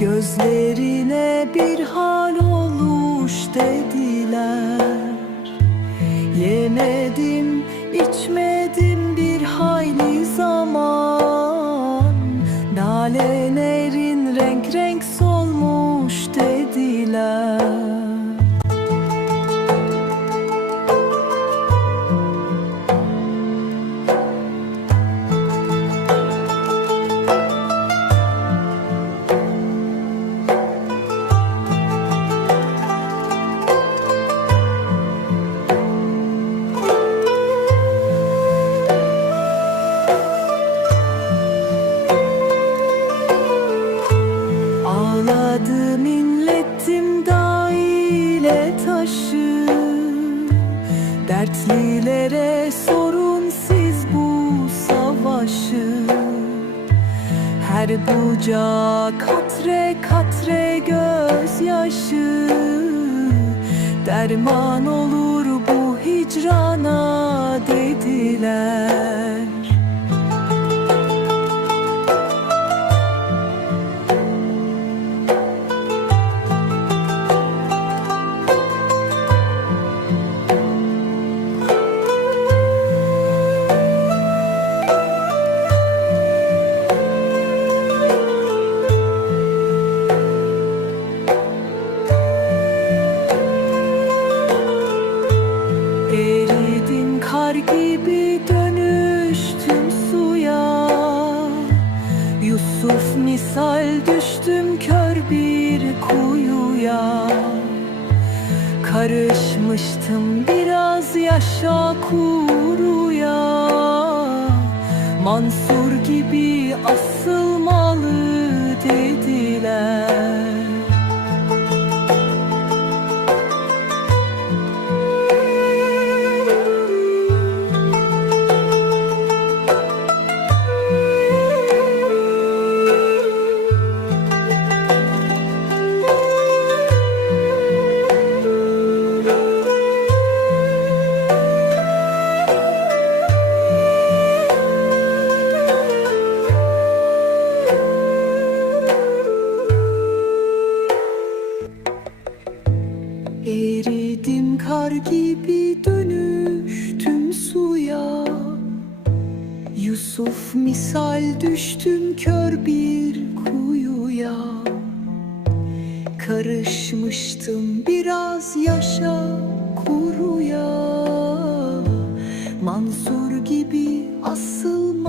Gözlerine bir hal oluş dediler. Yenedim Ağladım inlettim daire taşı. Dertlilere sorun siz bu savaşı. Her bucak katre katre gözyaşı. Derman olur bu hicrana dediler Kar gibi dönüştüm suya. Yusuf misal düştüm kör bir kuyuya. Karışmıştım biraz yaşa kuruya. Mansur gibi asılmalı dediler gibi dönüştüm suya. Yusuf misal düştüm kör bir kuyuya. Karışmıştım biraz yaşa kuruya. Mansur gibi asılma